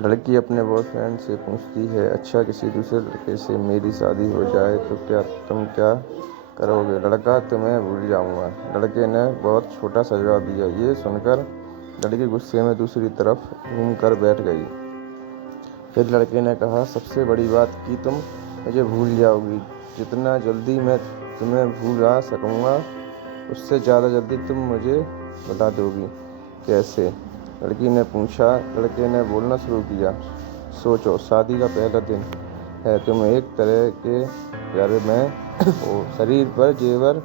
लड़की अपने बॉयफ्रेंड से पूछती है, अच्छा किसी दूसरे लड़के से मेरी शादी हो जाए तो तुम क्या करोगे? लड़का, तुम्हें भूल जाऊंगा। लड़के ने बहुत छोटा सा जवाब दिया। ये सुनकर लड़की गुस्से में दूसरी तरफ घूमकर बैठ गई। फिर लड़के ने कहा, सबसे बड़ी बात कि तुम मुझे भूल जाओगी। जितना जल्दी मैं तुम्हें भुला सकूंगा उससे ज़्यादा जल्दी तुम मुझे भुला दोगी। कैसे? लड़की ने पूछा। लड़के ने बोलना शुरू किया, सोचो, शादी का पहला दिन है, तुम एक तरह के प्यारे में हो, शरीर पर जेवर,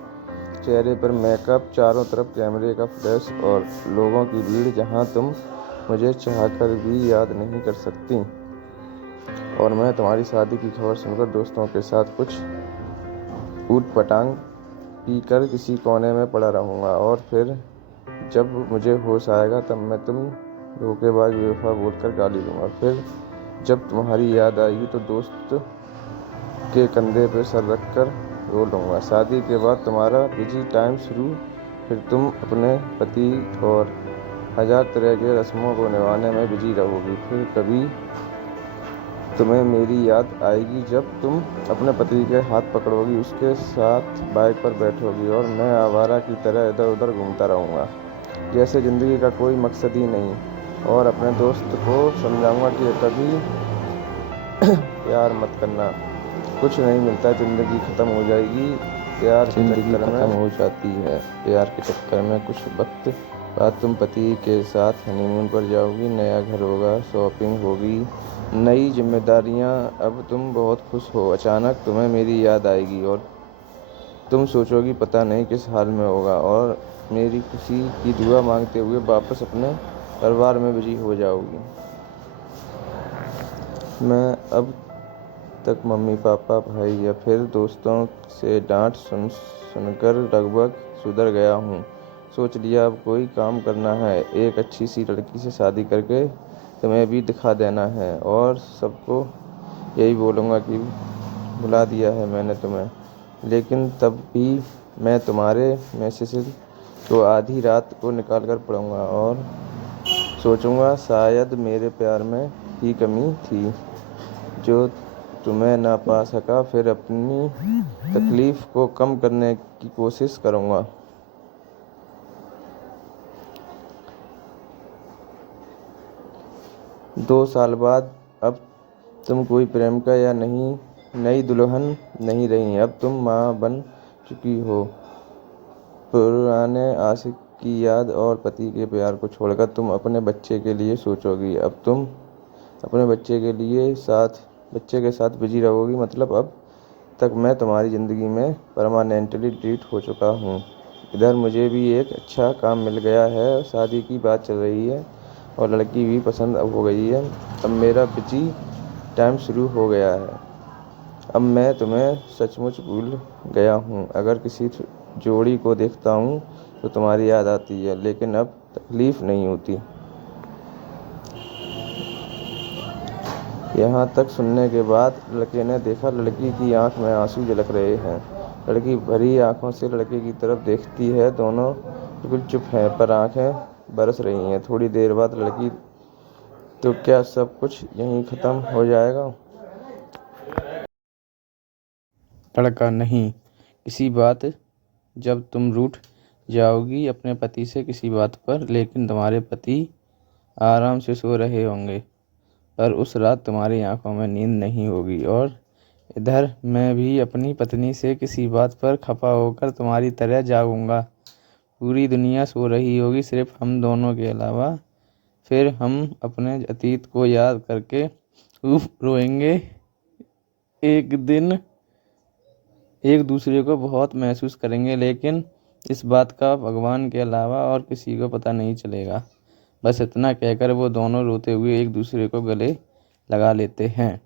चेहरे पर मेकअप, चारों तरफ कैमरे का फ्लैश और लोगों की भीड़, जहां तुम मुझे चाहकर भी याद नहीं कर सकती। और मैं तुम्हारी शादी की खबर सुनकर दोस्तों के साथ कुछ ऊट-पटांग पीकर किसी कोने में पड़ा रहूंगा, और फिर जब मुझे होश आएगा तब मैं तुम धोखेबाज बेवफा बोलकर गाली दूंगा। फिर जब तुम्हारी याद आएगी तो दोस्त के कंधे पर सर रखकर रो लूंगा। शादी के बाद तुम्हारा बिजी टाइम शुरू। फिर तुम अपने पति और 1000 तरह के रस्मों को निभाने में बिजी रहोगी। फिर कभी तुम्हें मेरी याद आएगी जब तुम अपने पति के हाथ पकड़ोगी, उसके साथ बाइक पर बैठोगी, और मैं आवारा की तरह इधर उधर घूमता रहूँगा जैसे ज़िंदगी का कोई मकसद ही नहीं। और अपने दोस्त को समझाऊंगा कि कभी प्यार मत करना, कुछ नहीं मिलता, ज़िंदगी ख़त्म हो जाएगी, प्यार के चक्कर में हो जाती है। प्यार के चक्कर में कुछ वक्त बाद तुम पति के साथ हनीमून पर जाओगी, नया घर होगा, शॉपिंग होगी, नई जिम्मेदारियां। अब तुम बहुत खुश हो, अचानक तुम्हें मेरी याद आएगी और तुम सोचोगी पता नहीं किस हाल में होगा, और मेरी खुशी की दुआ मांगते हुए वापस अपने परिवार में बिजी हो जाओगी। मैं अब तक मम्मी पापा, भाई या फिर दोस्तों से डांट सुनकर लगभग सुधर गया हूँ। सोच लिया अब कोई काम करना है, एक अच्छी सी लड़की से शादी करके तुम्हें भी दिखा देना है, और सबको यही बोलूँगा कि भुला दिया है मैंने तुम्हें। लेकिन तब भी मैं तुम्हारे मैसेज को आधी रात को निकाल कर पढ़ूँगा और सोचूंगा शायद मेरे प्यार में ही कमी थी जो तुम्हें ना पा सका। फिर अपनी तकलीफ को कम करने की कोशिश करूंगा। 2 साल बाद अब तुम कोई प्रेमिका या नई दुल्हन नहीं रही, अब तुम माँ बन चुकी हो। पुराने आशिक की याद और पति के प्यार को छोड़कर तुम अपने बच्चे के लिए सोचोगी। अब तुम अपने बच्चे के साथ बिजी रहोगी। मतलब अब तक मैं तुम्हारी ज़िंदगी में परमानेंटली डिलीट हो चुका हूँ। इधर मुझे भी एक अच्छा काम मिल गया है, शादी की बात चल रही है और लड़की भी पसंद अब हो गई है। अब मेरा बिजी टाइम शुरू हो गया है। अब मैं तुम्हें सचमुच भूल गया हूँ। अगर किसी जोड़ी को देखता हूँ तो तुम्हारी याद आती है, लेकिन अब तकलीफ नहीं होती। यहाँ तक सुनने के बाद लड़के ने देखा लड़की की आंख में आंसू झलक रहे हैं। लड़की भरी आंखों से लड़के की तरफ देखती है। दोनों बिल्कुल चुप हैं, पर आंखें बरस रही हैं। थोड़ी देर बाद लड़की, तो क्या सब कुछ यहीं ख़त्म हो जाएगा? लड़का, नहीं, किसी बात, जब तुम रूठ जाओगी अपने पति से किसी बात पर, लेकिन तुम्हारे पति आराम से सो रहे होंगे, पर उस रात तुम्हारी आंखों में नींद नहीं होगी। और इधर मैं भी अपनी पत्नी से किसी बात पर खफा होकर तुम्हारी तरह जागूंगा। पूरी दुनिया सो रही होगी, सिर्फ हम दोनों के अलावा। फिर हम अपने अतीत को याद करके खूब रोएंगे। एक दिन एक दूसरे को बहुत महसूस करेंगे, लेकिन इस बात का भगवान के अलावा और किसी को पता नहीं चलेगा। बस इतना कहकर वो दोनों रोते हुए एक दूसरे को गले लगा लेते हैं।